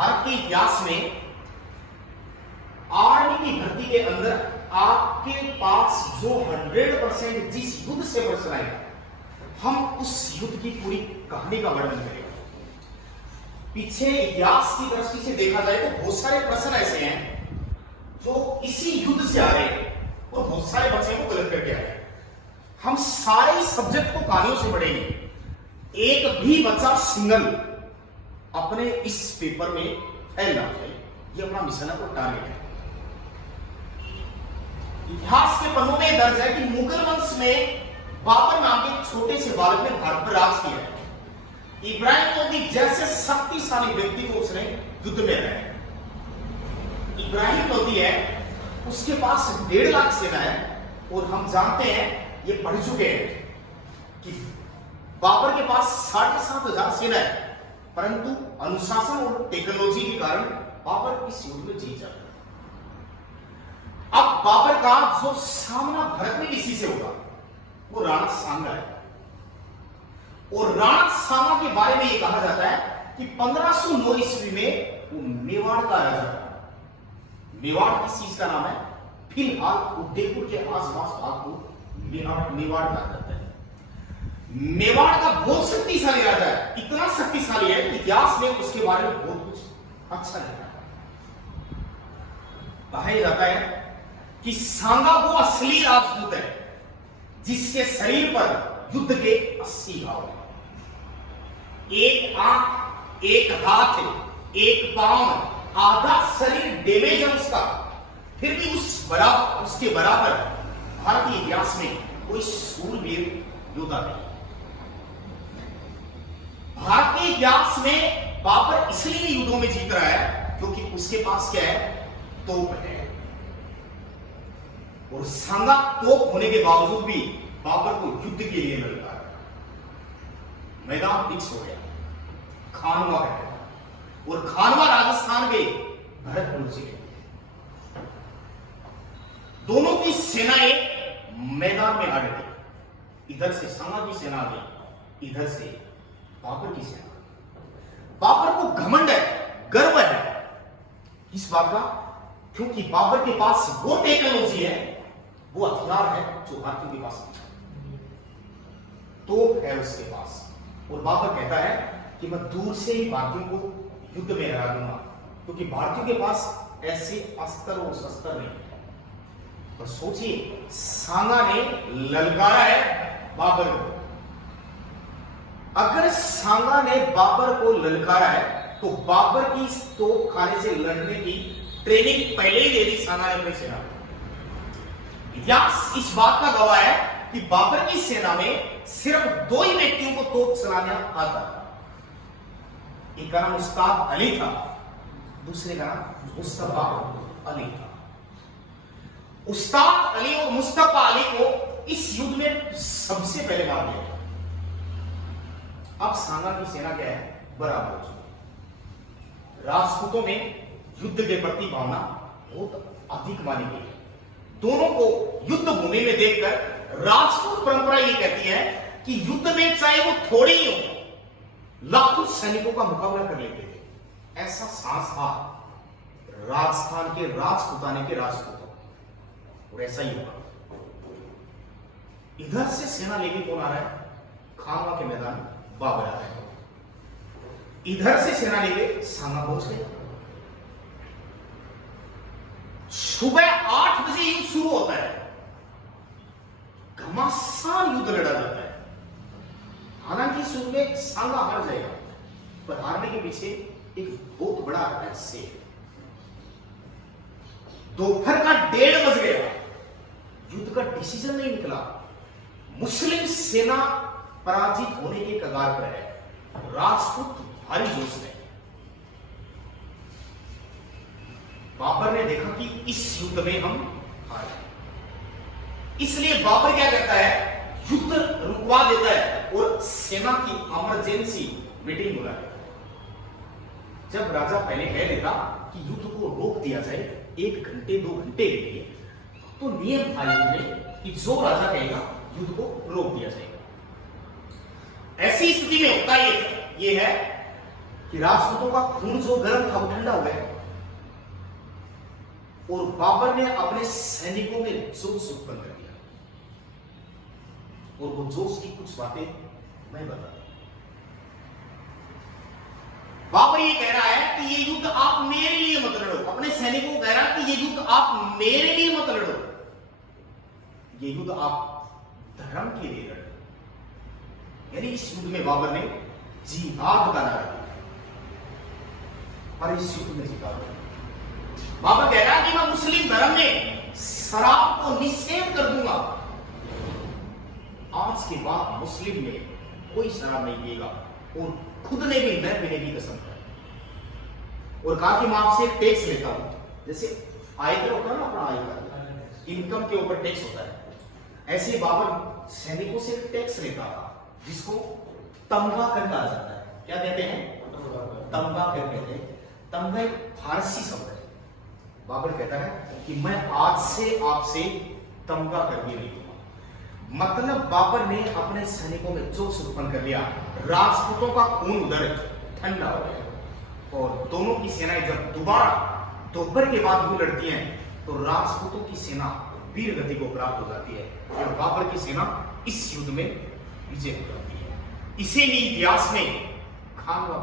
भारत के इतिहास में आर्मी की भर्ती के अंदर आपके पास जो 100% जिस युद्ध से प्रश्न आए, हम उस युद्ध की पूरी कहानी का वर्णन करेंगे। पीछे इतिहास की दृष्टि से देखा जाए तो बहुत सारे प्रश्न ऐसे हैं जो इसी युद्ध से आ रहे हैं और बहुत सारे बच्चे को गलत करके आए। हम सारे सब्जेक्ट को कहानियों से पढ़ेंगे। एक भी बच्चा सिंगल अपने इस पेपर में फेल ना जाए, ये अपना मिशन है और टारगेट है। इतिहास के पन्नों में दर्ज है कि मुगल वंश में बाबर नाम के छोटे से बालक ने भारत पर राज किया है। इब्राहिम लोदी जैसे शक्तिशाली व्यक्ति को उसने युद्ध में हराया। इब्राहिम लोदी है, उसके पास 1.5 लाख सेना है और हम जानते हैं, ये पढ़ चुके हैं कि बाबर के पास 7,500 सेना है, परंतु अनुशासन और टेक्नोलॉजी के कारण बाबर इस युद्ध में जीत जाता है। अब बाबर का जो सामना भारत में किसी से होगा वो राणा सांगा है। और राणा सांगा के बारे में यह कहा जाता है कि 1509 ईस्वी में वो मेवाड़ का राजा था। मेवाड़ किस चीज का नाम है? फिलहाल उदयपुर के आसपास भाग को मेवाड़ कहा जाता है। मेवाड़ का बहुत शक्तिशाली राजा है, इतना शक्तिशाली है कि इतिहास में उसके बारे में बहुत कुछ अच्छा लिखा है। कहा जाता है कि सांगा वो असली राजपूत है जिसके शरीर पर युद्ध के 80 घाव हैं। एक आंख, एक हाथ, एक पांव, आधा शरीर डैमेज है उसका, फिर भी उसके बराबर भारतीय इतिहास में कोई शूरवीर योद्धा नहीं। भारतीय इतिहास में बाबर इसलिए युद्धों में जीत रहा है क्योंकि उसके पास क्या है? तोप है। और सांगा तोप होने के बावजूद भी बाबर को युद्ध के लिए लड़ता है। मैदान फिक्स हो गया, खानवा है, और खानवा राजस्थान के भरतपुर जिले। दोनों की सेनाएं मैदान में आ गई। इधर से सांगा की सेना आ गई, इधर से बाबर की सेना। बाबर को घमंड है, गर्व है इस बात का, क्योंकि बाबर के पास वो टेक्नोलॉजी है, वो हथियार है जो भारतीयों के पास तोप है उसके पास। और बाबर कहता है कि मैं दूर से ही भारतीयों को युद्ध में हरा दूंगा, क्योंकि भारतीयों के पास ऐसे अस्त्र और शस्त्र नहीं है। तो सोचिए, सांगा ने ललकारा है बाबर को। अगर सांगा ने बाबर को ललकारा है तो बाबर की तोप खाने से लड़ने की ट्रेनिंग पहले ही दे दी सांगा ने अपनी सेना को। इतिहास इस बात का गवाह है कि बाबर की सेना में सिर्फ 2 ही व्यक्तियों को तोप चलाना आता था। एक का नाम उस्ताद अली था, दूसरे का नाम मुस्तफा अली था। उस्ताद अली और मुस्तफा अली को इस युद्ध में सबसे पहले मार दिया। अब सांगा की सेना क्या है? बराबर हो चुकी। राजपूतों में युद्ध के प्रति भावना बहुत अधिक मानी गई। दोनों को युद्ध भूमि में देखकर राजपूत परंपरा ये कहती है कि युद्ध में चाहे वो थोड़े ही हो, लाखों सैनिकों का मुकाबला कर लेते थे। ऐसा साहस था राजस्थान के राजपूताने के राजपूतों, और ऐसा ही होगा। इधर से सेना लेके कौन आ रहा है? खानवा के मैदान में बाबर आ रहा है। इधर से सेना लेके सांगा पहुंच गए। सुबह 8 बजे युद्ध शुरू होता है। घमासान युद्ध लड़ा जाता है। हालांकि शुरू में सांगा हार जाएगा, पर हारने के पीछे एक बहुत बड़ा रहस्य है। दोपहर का 1:30 बज गया, युद्ध का डिसीजन नहीं निकला। मुस्लिम सेना पराजित होने के कगार पर है। राजपूत भारी जोश में। बाबर ने देखा कि इस युद्ध में हम हार गए, इसलिए बाबर क्या करता है? युद्ध रुकवा देता है और सेना की इमरजेंसी मीटिंग बुलाता है। जब राजा पहले कह देता कि युद्ध को रोक दिया जाए 1 घंटे 2 घंटे के लिए, तो नियम था युद्ध में कि जो राजा कहेगा युद्ध को रोक दिया जाएगा। ऐसी स्थिति में होता ये है कि राजपूतों का खून जो गर्म था वो ठंडा हो गया और बाबर ने अपने सैनिकों में जोश उत्पन्न कर दिया। और वो जोश की कुछ बातें मैं बता दूं। बाबर ये कह रहा है कि ये युद्ध आप मेरे लिए मत लड़ो, अपने सैनिकों को कह रहा है कि ये युद्ध आप मेरे लिए मत लड़ो, ये युद्ध आप धर्म के लिए लड़ो। यानी इस युद्ध में बाबर ने जिहाद का नारा दिया और इस युद्ध में जीता। बाबर कह रहा है कि मैं मुस्लिम धर्म में शराब को निषेध कर दूंगा, आज के बाद मुस्लिम में कोई शराब नहीं पिएगा और खुद ने भी न पीने की कसम खाई और कहा कि मैं आपसे टैक्स लेता हूं, जैसे आयकर होता है ना, अपना आयकर इनकम के ऊपर टैक्स होता है, ऐसे बाबर सैनिकों से टैक्स लेता था जिसको तमगा कर कहा जाता है। क्या कहते हैं? तमगा कर कहते हैं। तमगा एक फारसी शब्द है। बाबर कहता है कि मैं आज से आपसे तमगा कर भी नहीं दूंगा। मतलब बाबर ने अपने सैनिकों में जोश उत्पन्न कर लिया, राजपूतों का खून उधर ठंडा हो गया और दोनों की सेनाएं जब दोबारा दोपहर के बाद भी लड़ती हैं तो राजपूतों की सेना वीर गति को प्राप्त हो जाती है और बाबर की सेना इस युद्ध में विजय हो जाती है। इसीलिए इतिहास में खानवा